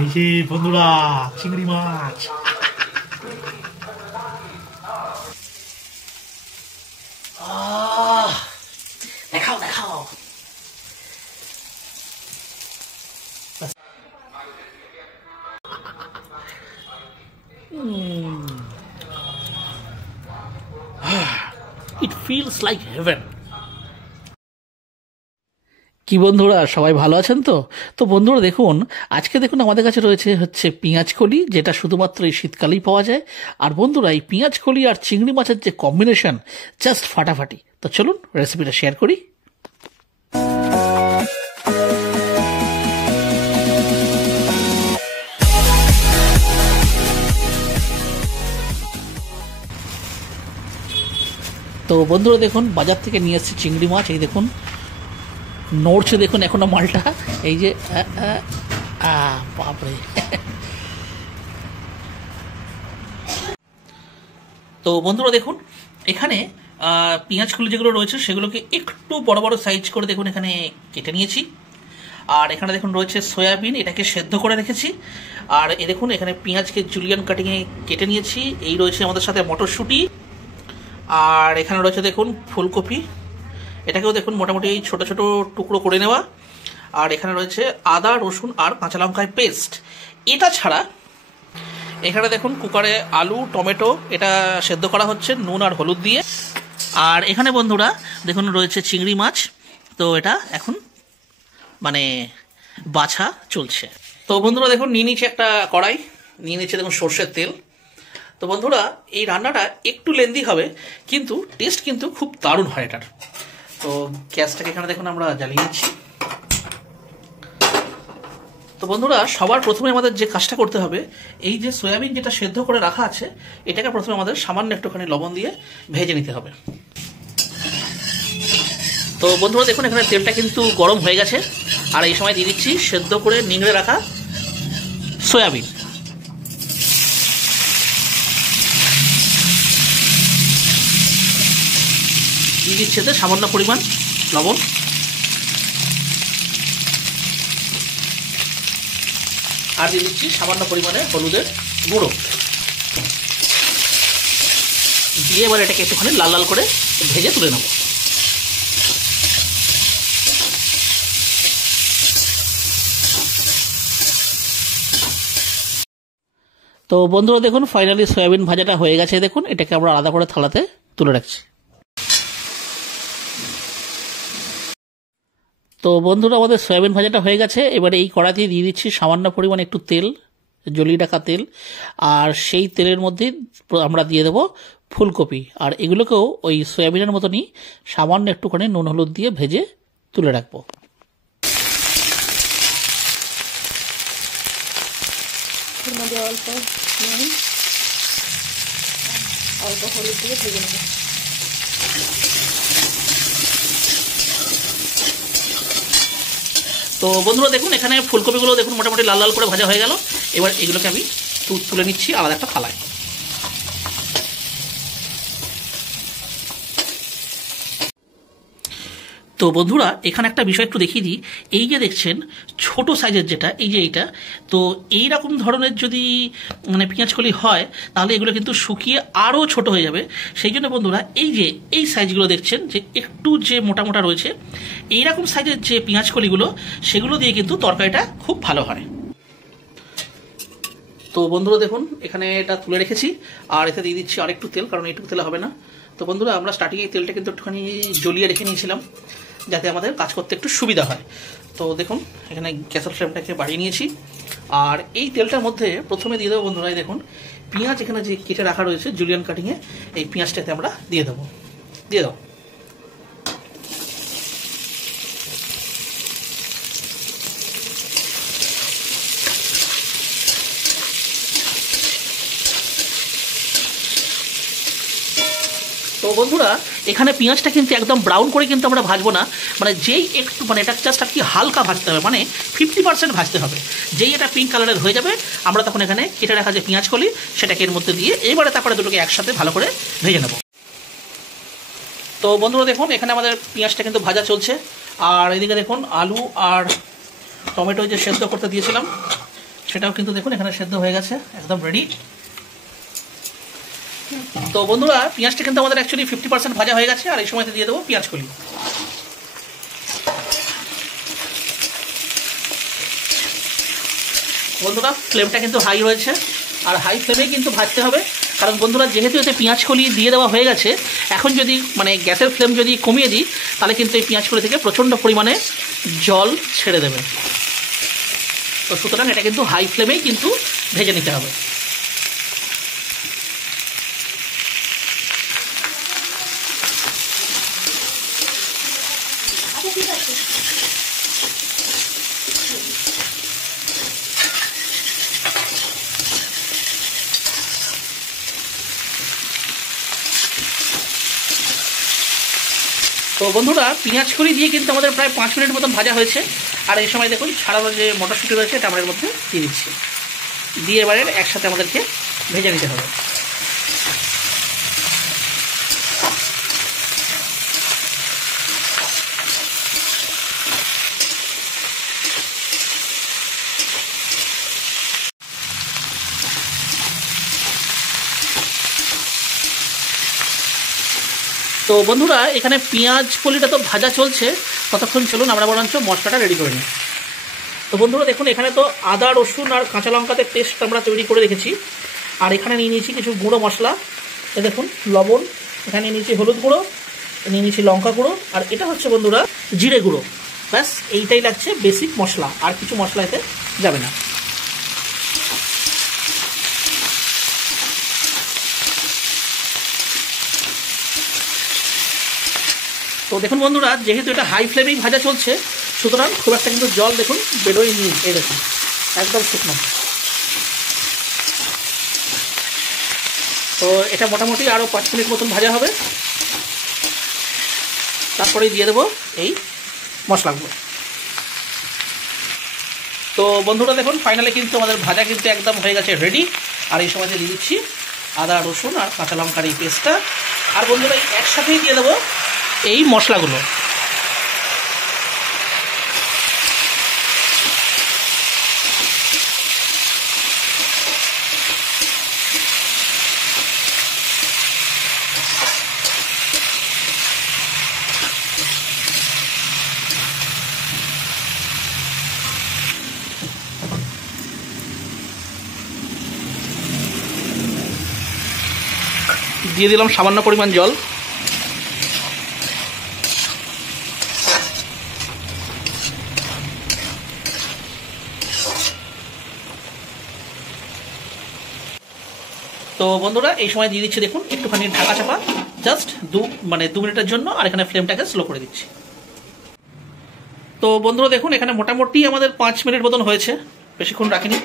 এই যে বন্ধুরা চিংড়ি মাছ। দেখাও দেখাও। It feels like heaven. কি বন্ধুরা সবাই ভালো আছেন তো? তো বন্ধুরা দেখুন, আজকে দেখুন আমাদের কাছে রয়েছে হচ্ছে পেঁয়াজ কলি, যেটা শুধুমাত্র এই শীতকালেই পাওয়া যায়। আর বন্ধুরা এই পেঁয়াজ কলি আর চিংড়ি মাছের যে কম্বিনেশন, জাস্ট ফাটাফাটি। তো চলুন রেসিপিটা শেয়ার করি। তো বন্ধুরা দেখুন, বাজার থেকে নিয়ে এসেছি চিংড়ি মাছ। এই দেখুন নড়ছে, দেখুন এখনো মালটা। এই যে বাপরে। তো বন্ধুরা দেখুন, এখানে পেঁয়াজগুলো যেগুলো রয়েছে সেগুলোকে একটু বড় বড় সাইজ করে দেখুন এখানে কেটে নিয়েছি। আর এখানে দেখুন রয়েছে সয়াবিন, এটাকে সেদ্ধ করে রেখেছি। আর এই দেখুন এখানে পেঁয়াজকে জুলিয়ান কাটিংয়ে কেটে নিয়েছি। এই রয়েছে আমাদের সাথে মটরশুঁটি। আর এখানে রয়েছে দেখুন ফুলকপি, এটাকেও দেখুন মোটামুটি ছোট ছোট টুকরো করে নেওয়া। আর এখানে রয়েছে আদা রসুন আর কাঁচা লঙ্কায় পেস্ট। এটা ছাড়া এখানে দেখুন কুকারে আলু টমেটো এটা সেদ্ধ করা হচ্ছে নুন আর হলুদ দিয়ে। আর এখানে বন্ধুরা দেখুন রয়েছে চিংড়ি মাছ, তো এটা এখন মানে বাছা চলছে। তো বন্ধুরা দেখুন নিয়ে নিচ্ছে একটা কড়াই, নিয়ে নিচ্ছে দেখুন সর্ষের তেল। তো বন্ধুরা এই রান্নাটা একটু লেন্দি হবে, কিন্তু টেস্ট কিন্তু খুব দারুণ হয় এটার। তো গ্যাসটাকে এখানে দেখুন আমরা জ্বালিয়ে নিচ্ছি। তো বন্ধুরা সবার প্রথমে আমাদের যে কাজটা করতে হবে, এই যে সয়াবিন যেটা সেদ্ধ করে রাখা আছে, এটাকে প্রথমে আমাদের সামান্য একটুখানি লবণ দিয়ে ভেজে নিতে হবে। তো বন্ধুরা দেখুন এখানে তেলটা কিন্তু গরম হয়ে গেছে। আর এই সময় দিয়ে দিচ্ছি সেদ্ধ করে নিংড়ে রাখা সয়াবিন। দিয়ে দিচ্ছে সামান্য পরিমাণ লবণ। আর দিয়ে দিচ্ছি সামান্য পরিমাণে হলুদের গুঁড়ো দিয়ে এবার এটাকে একটুখানি লাল লাল করে ভেজে তুলে নেব। তো বন্ধুরা দেখুন ফাইনালি সয়াবিন ভাজাটা হয়ে গেছে। দেখুন এটাকে আমরা আলাদা করে থালাতে তুলে রাখছি। তো বন্ধুরা আমাদের সয়াবিন ভাজাটা হয়ে গেছে। এবারে এই কড়াতে দিয়ে দিচ্ছি সামান্য পরিমাণ একটু তেল, জ্বলিয়ে রাখা তেল। আর সেই তেলের মধ্যে আমরা দিয়ে দেবো ফুলকপি। আর এগুলোকেও ওই সয়াবিনের মতনই সামান্য একটুখানি নুন হলুদ দিয়ে ভেজে তুলে রাখবো। অল্প হলুদ দিয়ে ভেজে নেব। তো বন্ধুরা দেখুন এখানে ফুলকপিগুলো দেখুন মোটামুটি লাল লাল করে ভাজা হয়ে গেল। এবার এগুলোকে আমি তুলে নিচ্ছি আলাদা একটা থালায়। তো বন্ধুরা এখানে একটা বিষয় একটু দেখিয়ে দিই। এই যে দেখছেন ছোট সাইজের যেটা, এই যে এইটা, তো এই রকম ধরনের যদি মানে পেঁয়াজকলি হয় তাহলে এগুলো কিন্তু শুকিয়ে আরও ছোট হয়ে যাবে। সেই জন্য বন্ধুরা এই যে এই সাইজগুলো দেখছেন যে একটু যে মোটা মোটা রয়েছে, এইরকম সাইজের যে পেঁয়াজকলিগুলো সেগুলো দিয়ে কিন্তু তরকারিটা খুব ভালো হয়। তো বন্ধুরা দেখুন এখানে এটা তুলে রেখেছি। আর এতে দিয়ে দিচ্ছি আরেকটু তেল, কারণ এইটুকু তেলে হবে না। তো বন্ধুরা আমরা স্টার্টিংয়ে এই তেলটা কিন্তু একটুখানি জ্বলিয়ে রেখে নিয়েছিলাম যাতে আমাদের কাজ করতে একটু সুবিধা হয়। তো দেখুন এখানে গ্যাসের ফ্লেমটাকে বাড়িয়ে নিয়েছি। আর এই তেলটার মধ্যে প্রথমে দিয়ে দেবো বন্ধুরা দেখুন পেঁয়াজ এখানে যে কেটে রাখা রয়েছে জুলিয়ান কাটিংয়ে, এই পেঁয়াজটাতে আমরা দিয়ে দেবো। দিয়ে দাও। তো বন্ধুরা এখানে পেঁয়াজটা কিন্তু একদম ব্রাউন করে কিন্তু আমরা ভাজবো না, মানে যেই একটু মানে এটা জাস্ট আর কি হালকা ভাজতে হবে, মানে 50% ভাজতে হবে। যেই এটা পিঙ্ক কালারের হয়ে যাবে আমরা তখন এখানে কেটে রাখা যে পেঁয়াজ কলি সেটাকে এর মধ্যে দিয়ে এবারে তারপরে দুটোকে একসাথে ভালো করে ভেজে নেব। তো বন্ধুরা দেখুন এখানে আমাদের পেঁয়াজটা কিন্তু ভাজা চলছে। আর এদিকে দেখুন আলু আর টমেটো যে সেদ্ধ করতে দিয়েছিলাম সেটাও কিন্তু দেখুন এখানে সেদ্ধ হয়ে গেছে, একদম রেডি। তো বন্ধুরা পেঁয়াজটা কিন্তু আমাদের অ্যাকচুয়ালি 50% ভাজা হয়ে গেছে, আর এই সময়তে দিয়ে দেবো পেঁয়াজ কলি। বন্ধুরা ফ্লেমটা কিন্তু হাই রয়েছে, আর হাই ফ্লেমেই কিন্তু ভাজতে হবে, কারণ বন্ধুরা যেহেতু এতে পেঁয়াজ কলি দিয়ে দেওয়া হয়ে গেছে, এখন যদি মানে গ্যাসের ফ্লেম যদি কমিয়ে দিই তাহলে কিন্তু এই পেঁয়াজ কলি থেকে প্রচণ্ড পরিমাণে জল ছেড়ে দেবে। তো সুতরাং এটা কিন্তু হাই ফ্লেমেই কিন্তু ভেজে নিতে হবে। তো বন্ধুরা পেঁয়াজ কলি দিয়ে কিন্তু আমাদের প্রায় 5 মিনিট মতন ভাজা হয়েছে, আর এই সময় দেখুন ছাড়ানো যে মটরশুঁটি রয়েছে এটা আমরা এর মধ্যে দিয়ে দিচ্ছি, দিয়ে এবারে একসাথে আমাদেরকে ভেজে নিতে হবে। তো বন্ধুরা এখানে পেঁয়াজ কলিটা তো ভাজা চলছে, ততক্ষণ চলুন আমরা বরঞ্চ মশলাটা রেডি করে নিই। তো বন্ধুরা দেখুন এখানে তো আদা রসুন আর কাঁচা লঙ্কাতে পেস্ট আমরা তৈরি করে রেখেছি, আর এখানে নিয়ে নিয়েছি কিছু গুঁড়ো মশলা। এ দেখুন লবণ, এখানে নিয়ে নিয়েছি হলুদ গুঁড়ো, নিয়ে নিয়েছি লঙ্কা গুঁড়ো, আর এটা হচ্ছে বন্ধুরা জিরে গুঁড়ো। ব্যাস এইটাই লাগছে বেসিক মশলা, আর কিছু মশলা এতে যাবে না। তো দেখুন বন্ধুরা যেহেতু এটা হাই ফ্লেমেই ভাজা চলছে, সুতরাং খুব একটা কিন্তু জল দেখুন বেরোয় নি, এই দেখুন একদম শুকনো। তো এটা মোটামুটি আরও 5 মিনিট মতন ভাজা হবে, তারপরেই দিয়ে দেবো এই মশলাগুলো। তো বন্ধুরা দেখুন ফাইনালি কিন্তু আমাদের ভাজা কিন্তু একদম হয়ে গেছে রেডি, আর এই সময় দিয়ে দিচ্ছি আদা রসুন আর কাঁচা লঙ্কার এই পেস্টটা, আর বন্ধুরা এই একসাথেই দিয়ে দেবো এই মশলাগুলো। দিয়ে দিলাম সামান্য পরিমাণ জল। তো বন্ধুরা এই সময় দিয়ে দিচ্ছি দেখুন একটুখানি ঢাকা চাপা, জাস্ট 2 মিনিটের জন্য, আর এখানে ফ্লেমটাকে স্লো করে দিচ্ছি। তো বন্ধুরা দেখুন এখানে মোটামুটি আমাদের 5 মিনিট মতন হয়েছে, বেশিক্ষণ রাখিনি।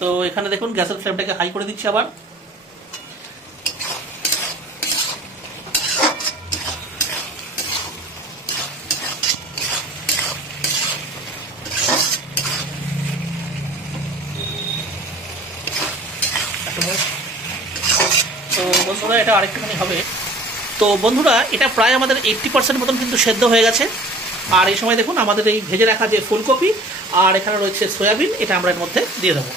তো এখানে দেখুন গ্যাসের ফ্লেমটাকে হাই করে দিচ্ছি আবার। তো বন্ধুরা এটা আরেকটুখানি হবে। তো বন্ধুরা এটা প্রায় আমাদের 80% মতন কিন্তু সেদ্ধ হয়ে গেছে, আর এই সময় দেখুন আমাদের এই ভেজে রাখা যে ফুলকপি আর এখানে রয়েছে সয়াবিন, এটা আমরা এর মধ্যে দিয়ে দেবো।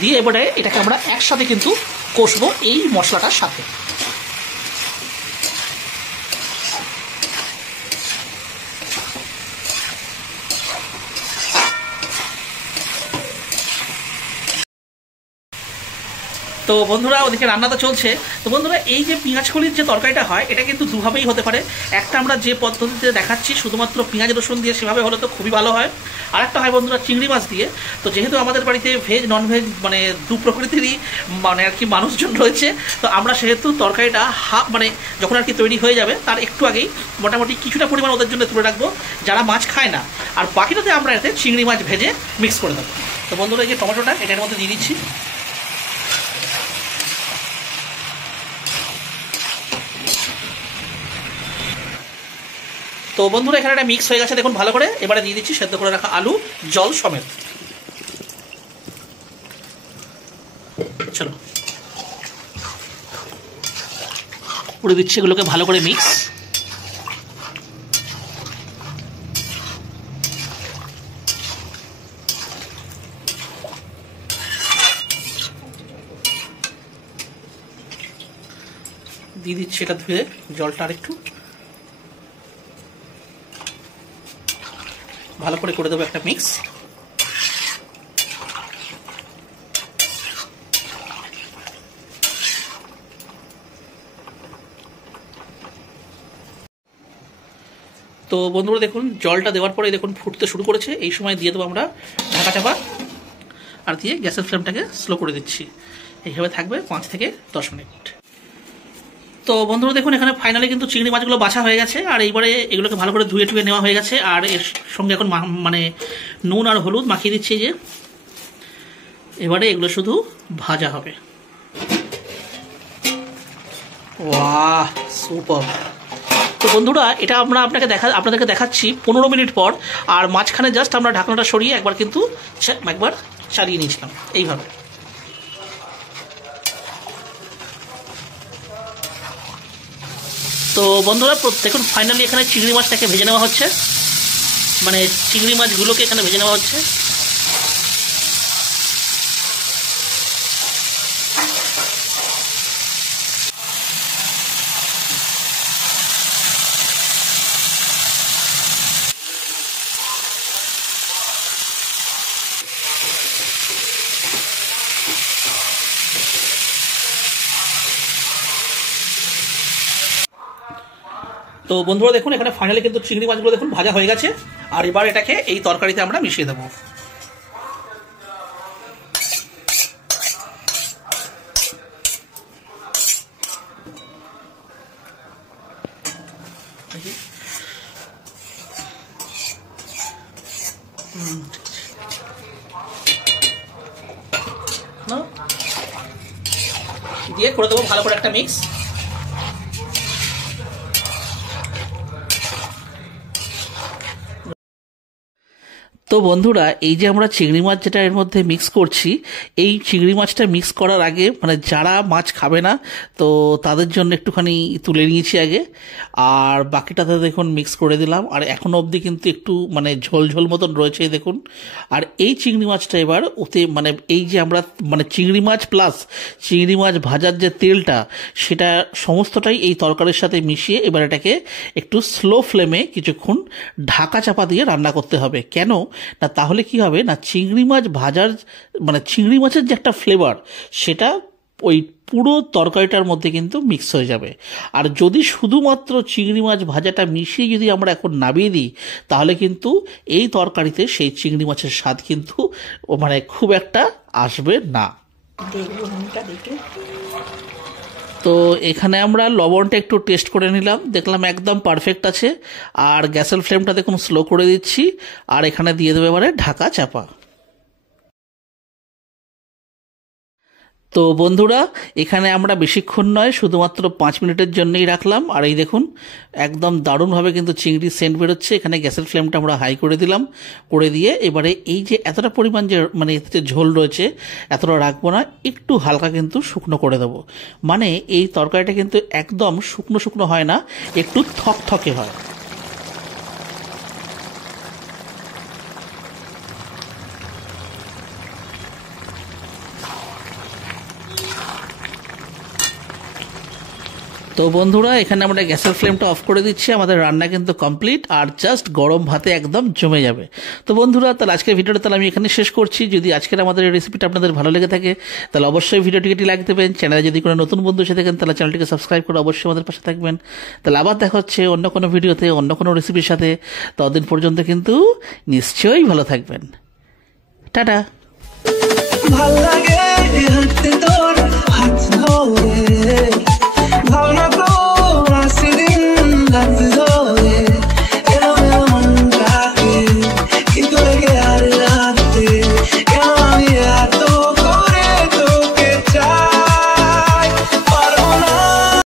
দিয়ে এবারে এটাকে আমরা একসাথে কিন্তু কষবো এই মশলাটার সাথে। তো বন্ধুরা ওদিকে রান্না তো চলছে। তো বন্ধুরা এই যে পেঁয়াজ কলির যে তরকারিটা হয় এটা কিন্তু দুভাবেই হতে পারে। একটা আমরা যে পদ্ধতিতে দেখাচ্ছি শুধুমাত্র পেঁয়াজ রসুন দিয়ে, সেভাবে হলে তো খুবই ভালো হয়। আর একটা হয় বন্ধুরা চিংড়ি মাছ দিয়ে। তো যেহেতু আমাদের বাড়িতে ভেজ নন ভেজ মানে দু প্রকৃতিরই মানে আর কি মানুষজন রয়েছে, তো আমরা সেহেতু তরকারিটা মানে যখন আর কি তৈরি হয়ে যাবে তার একটু আগেই মোটামুটি কিছুটা পরিমাণ ওদের জন্য তুলে রাখবো যারা মাছ খায় না, আর বাকিটাতে আমরা এতে চিংড়ি মাছ ভেজে মিক্স করে দেবো। তো বন্ধুরা এই যে টমেটোটা এটার মধ্যে দিয়ে দিচ্ছি। তো বন্ধুরা এখানে একটা মিক্স হয়ে গেছে দেখুন ভালো করে। এবারে দিয়ে দিচ্ছি সেদ্ধ করে রাখা আলু জল সমেত। চলো করে দিচ্ছি এগুলোকে ভালো করে মিক্স। দিয়ে দিচ্ছি এটা ধুয়ে জলটা আর একটু ভালো করে দেবো একটা মিক্স। তো বন্ধুরা দেখুন জলটা দেওয়ার পরে দেখুন ফুটতে শুরু করেছে। এই সময় দিয়ে দেবো আমরা ঢাকা চাপা, আর দিয়ে গ্যাসের ফ্লেমটাকে স্লো করে দিচ্ছি। এইভাবে থাকবে 5 থেকে 10 মিনিট। তো বন্ধুরা দেখুন এখানে ফাইনালি কিন্তু চিংড়ি মাছগুলো বাছা হয়ে গেছে, আর এইবারে এগুলোকে ভালো করে ধুয়ে নেওয়া হয়ে গেছে। আর এর সঙ্গে এখন মানে নুন আর হলুদ মাখিয়ে দিচ্ছি যে এবারে এগুলো শুধু ভাজা হবে। ওয়াহ সুপার। তো বন্ধুরা এটা আমরা আপনাদেরকে দেখাচ্ছি 15 মিনিট পর, আর মাঝখানে জাস্ট আমরা ঢাকনাটা সরিয়ে একবার চালিয়ে নিয়েছিলাম এইভাবে। তো বন্ধুরা দেখুন ফাইনালি এখানে চিংড়ি মাছটাকে ভেজে নেওয়া হচ্ছে, মানে চিংড়ি মাছগুলোকে এখানে ভেজে নেওয়া হচ্ছে। তো বন্ধুরা দেখুন এখানে ফাইনালি কিন্তু চিংড়ি মাছগুলো দেখুন ভাজা হয়ে গেছে, আর এবার এটাকে এই তরকারিতে আমরা মিশিয়ে দেবো। দিয়ে করে দেবো ভালো করে একটা মিক্স। তো বন্ধুরা এই যে আমরা চিংড়ি মাছ যেটা এর মধ্যে মিক্স করছি, এই চিংড়ি মাছটা মিক্স করার আগে মানে যারা মাছ খাবে না তো তাদের জন্য একটুখানি তুলে নিয়েছি আগে, আর বাকিটাতে দেখুন মিক্স করে দিলাম। আর এখনো অবধি কিন্তু একটু মানে ঝোল ঝোল মতন রয়েছে দেখুন। আর এই চিংড়ি মাছটা এবার ওতে মানে এই যে আমরা মানে চিংড়ি মাছ প্লাস চিংড়ি মাছ ভাজার যে তেলটা সেটা সমস্তটাই এই তরকারির সাথে মিশিয়ে এবার এটাকে একটু স্লো ফ্লেমে কিছুক্ষণ ঢাকা চাপা দিয়ে রান্না করতে হবে। কেন না, তাহলে কি হবে না চিংড়ি মাছ ভাজার মানে চিংড়ি মাছের যে একটা ফ্লেভার সেটা ওই পুরো তরকারিটার মধ্যে কিন্তু মিক্স হয়ে যাবে। আর যদি শুধুমাত্র চিংড়ি মাছ ভাজাটা মিশিয়ে যদি আমরা এখন নামিয়ে দিই তাহলে কিন্তু এই তরকারিতে সেই চিংড়ি মাছের স্বাদ কিন্তু মানে খুব একটা আসবে না। তো এখানে আমরা লবণটা একটু টেস্ট করে নিলাম, দেখলাম একদম পারফেক্ট আছে। আর গ্যাসের ফ্লেমটা দেখুন স্লো করে দিচ্ছি, আর এখানে দিয়ে দেবো এবারে ঢাকা চাপা। তো বন্ধুরা এখানে আমরা বেশিক্ষণ নয় শুধুমাত্র 5 মিনিটের জন্যই রাখলাম। আর এই দেখুন একদম দারুণভাবে কিন্তু চিংড়ির সেন্ট বেরোচ্ছে। এখানে গ্যাসের ফ্লেমটা আমরা হাই করে দিলাম, করে দিয়ে এবারে এই যে এতটা পরিমাণ যে মানে এতে ঝোল রয়েছে এতটা রাখবো না, একটু হালকা কিন্তু শুকনো করে দেবো। মানে এই তরকারিটা কিন্তু একদম শুকনো শুকনো হয় না, একটু থকথকে হয়। তো বন্ধুরা এখানে আমরা গ্যাসের ফ্লেমটা অফ করে দিচ্ছি, আমাদের রান্না কিন্তু কমপ্লিট, আর জাস্ট গরম ভাতে একদম জমে যাবে। তো বন্ধুরা তাহলে আজকের ভিডিওটা তাহলে আমি এখানে শেষ করছি। যদি আজকের আমাদের এই রেসিপিটা আপনাদের ভালো লেগে থাকে তাহলে অবশ্যই ভিডিওটিকে লাইক দেবেন। চ্যানেলে যদি কোনো নতুন বন্ধু এসে থাকেন তাহলে চ্যানেলটিকে সাবস্ক্রাইব করে অবশ্যই আমাদের পাশে থাকবেন। তাহলে আবার দেখা হচ্ছে অন্য কোনো ভিডিওতে অন্য কোনো রেসিপির সাথে। ততদিন পর্যন্ত কিন্তু নিশ্চয়ই ভালো থাকবেন। টাটা। ভাল লাগে হাতে তোর হাত ধরে ভাবনা তো আসে দিন